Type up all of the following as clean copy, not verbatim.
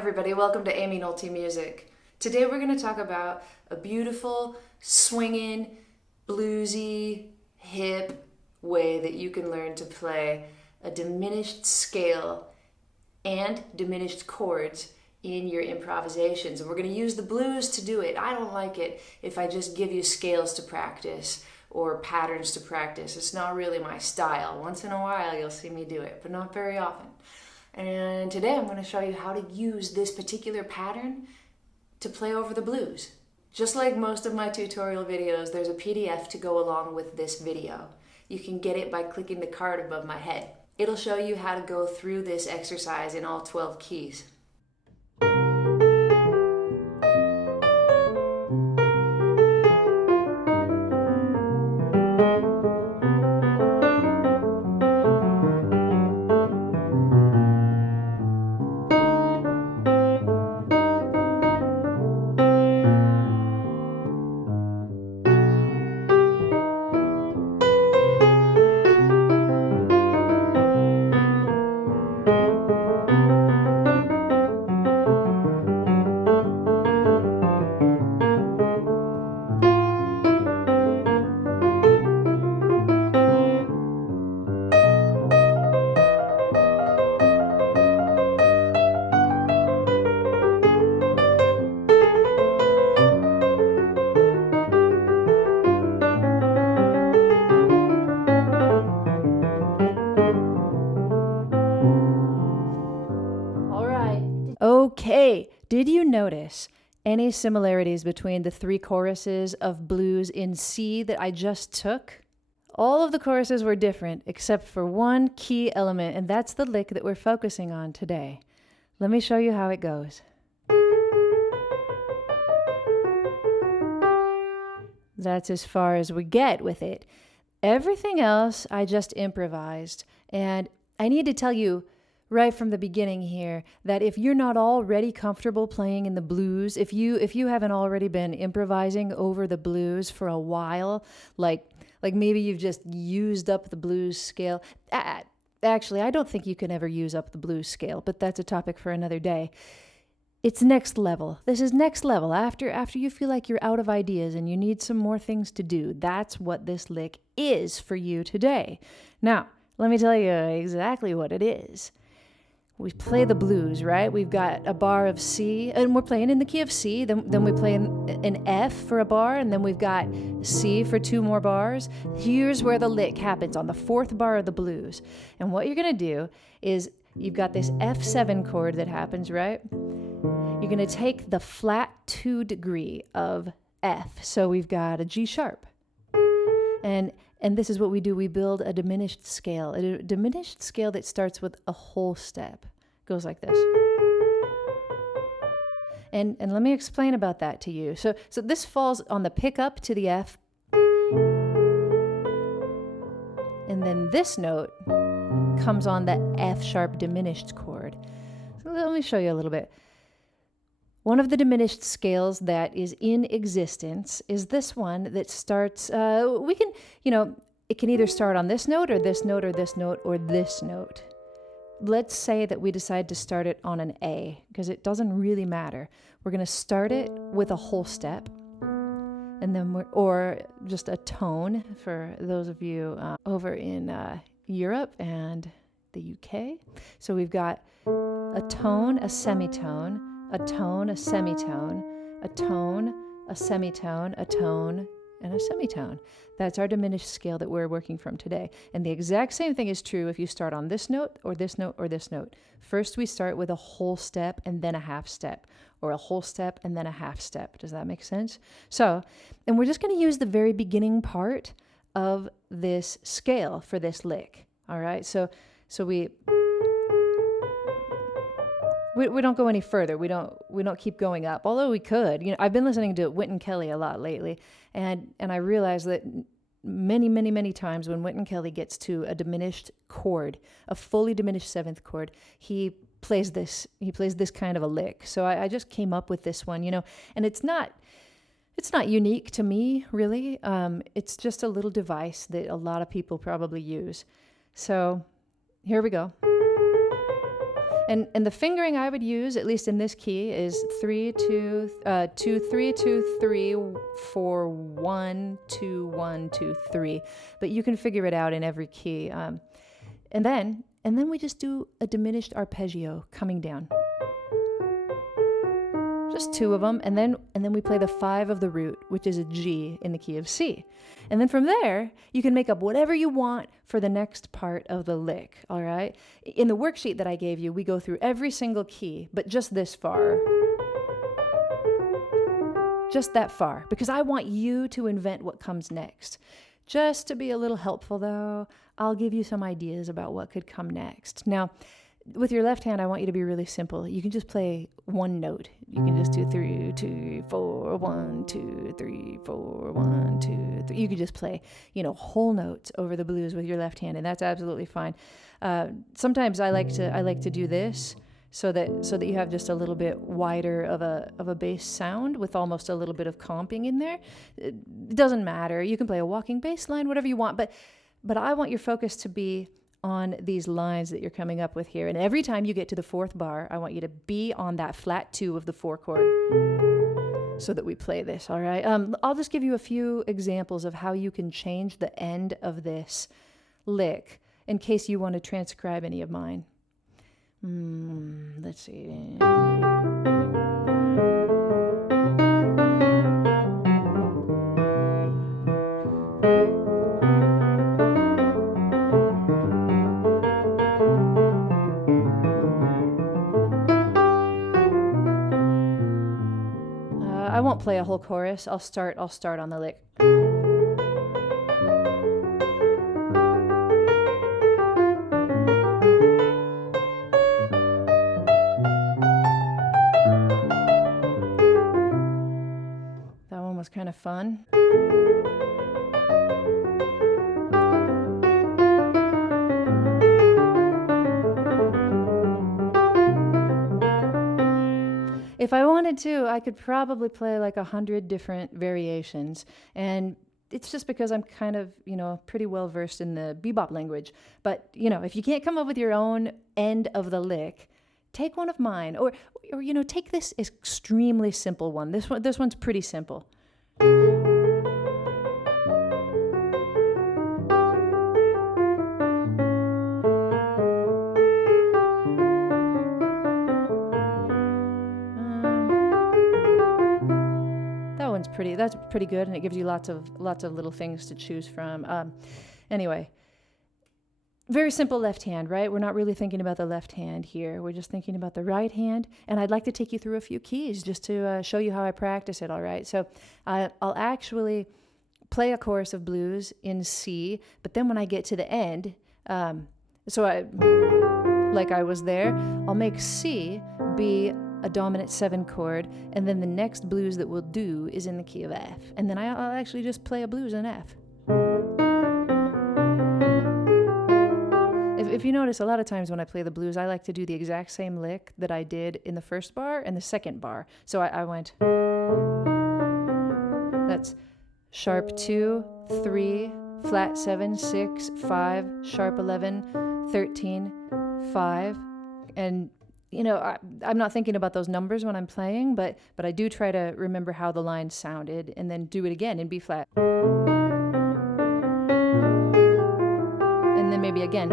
everybody, welcome to Aimee Nolte Music. Today we're going to talk about a beautiful, swinging, bluesy, hip way that you can learn to play a diminished scale and diminished chords in your improvisations. And we're going to use the blues to do it. I don't like it if I just give you scales to practice or patterns to practice. It's not really my style. Once in a while you'll see me do it, but not very often. And today I'm going to show you how to use this particular pattern to play over the blues. Just like most of my tutorial videos, there's a PDF to go along with this video. You can get it by clicking the card above my head. It'll show you how to go through this exercise in all 12 keys. Okay, did you notice any similarities between the three choruses of blues in C that I just took? All of the choruses were different except for one key element, and that's the lick that we're focusing on today. Let me show you how it goes. That's as far as we get with it. Everything else I just improvised, and I need to tell you right from the beginning here that if you're not already comfortable playing in the blues, if you haven't already been improvising over the blues for a while, like maybe you've just used up the blues scale. Actually, I don't think you can ever use up the blues scale, but that's a topic for another day. It's next level. This is next level. After you feel like you're out of ideas and you need some more things to do, that's what this lick is for you today. Now, let me tell you exactly what it is. We play the blues, right? We've got a bar of C, and we're playing in the key of C. Then we play an F for a bar, and then we've got C for 2 more bars. Here's where the lick happens, on the 4th bar of the blues. And what you're going to do is you've got this F7 chord that happens, right? You're going to take the flat 2 degree of F. So we've got a G sharp. And this is what we do. We build a diminished scale that starts with a whole step. Goes like this. And let me explain about that to you. So this falls on the pickup to the F. And then this note comes on the F sharp diminished chord. So let me show you a little bit. One of the diminished scales that is in existence is this one that starts, it can either start on this note or this note or this note or this note. Let's say that we decide to start it on an A, because it doesn't really matter. We're going to start it with a whole step, and then or just a tone for those of you over in Europe and the UK. So we've got a tone, a semitone, a tone, a semitone, a tone, a semitone, a tone, and a semitone. That's our diminished scale that we're working from today. And the exact same thing is true if you start on this note or this note or this note. First we start with a whole step and then a half step, or a whole step and then a half step. Does that make sense? So, and we're just going to use the very beginning part of this scale for this lick. All right? So we don't go any further. We don't keep going up, although we could. I've been listening to Wynton Kelly a lot lately, and I realize that many times when Wynton Kelly gets to a diminished chord, a fully diminished 7th chord, he plays this kind of a lick. So I just came up with this one, and it's not unique to me, really. It's just a little device that a lot of people probably use. So here we go. And the fingering I would use, at least in this key, is 3 2 2 3 2 3 4 1 2 1 2 3. But you can figure it out in every key. And then we just do a diminished arpeggio coming down. Just 2 of them, and then we play the 5 of the root, which is a G in the key of C. And then from there, you can make up whatever you want for the next part of the lick, all right? In the worksheet that I gave you, we go through every single key, but just this far. Just that far, because I want you to invent what comes next. Just to be a little helpful, though, I'll give you some ideas about what could come next. Now, with your left hand, I want you to be really simple. You can just play one note. You can just do 3 2 4 1 2 3 4 1 2 3. You can just play, whole notes over the blues with your left hand, and that's absolutely fine. Sometimes I like to do this so that you have just a little bit wider of a bass sound with almost a little bit of comping in there. It doesn't matter. You can play a walking bass line, whatever you want, but I want your focus to be on these lines that you're coming up with here. And every time you get to the 4th bar, I want you to be on that flat 2 of the 4 chord so that we play this, all right? I'll just give you a few examples of how you can change the end of this lick in case you want to transcribe any of mine. Let's see. I won't play a whole chorus. I'll start on the lick. That one was kind of fun. If I wanted to, I could probably play like 100 different variations. And it's just because I'm kind of, pretty well versed in the bebop language. But, if you can't come up with your own end of the lick, take one of mine. Or take this extremely simple one. This one's pretty simple. That's pretty good, and it gives you lots of little things to choose from. Anyway, very simple left hand, right? We're not really thinking about the left hand here. We're just thinking about the right hand, and I'd like to take you through a few keys just to show you how I practice it, all right? So I'll actually play a chorus of blues in C, but then when I get to the end, like I was there, I'll make C be a dominant 7 chord, and then the next blues that we'll do is in the key of F. And then I'll actually just play a blues in F. If you notice, a lot of times when I play the blues, I like to do the exact same lick that I did in the 1st bar and the 2nd bar. So I went, that's sharp 2, 3, flat 7, 6, 5, sharp 11, 13, 5, and I'm not thinking about those numbers when I'm playing, but I do try to remember how the line sounded and then do it again in B flat. And then maybe again.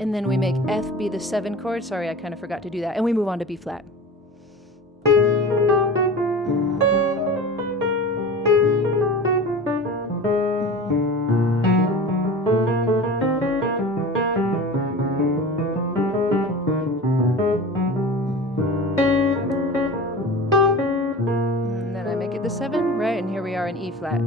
And then we make F be the 7 chord. Sorry, I kind of forgot to do that. And we move on to B flat. And then I make it the 7, right? And here we are in E flat.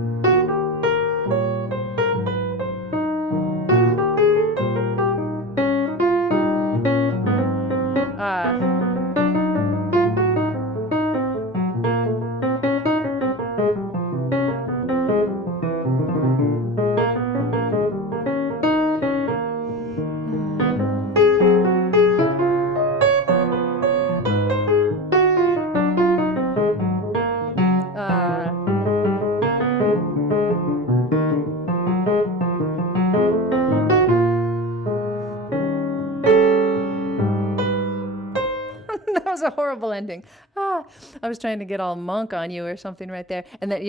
was a horrible ending. I was trying to get all monk on you or something right there. And then,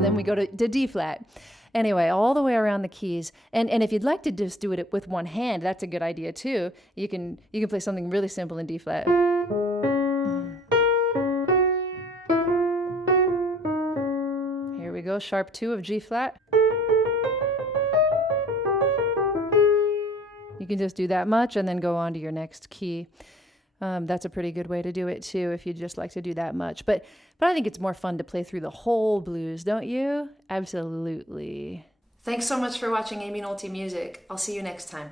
then we go to D flat. Anyway, all the way around the keys. And if you'd like to just do it with one hand, that's a good idea too. You can play something really simple in D flat. Here we go, sharp 2 of G flat. You can just do that much and then go on to your next key. That's a pretty good way to do it too, if you'd just like to do that much. But I think it's more fun to play through the whole blues, don't you? Absolutely. Thanks so much for watching Aimee Nolte Music. I'll see you next time.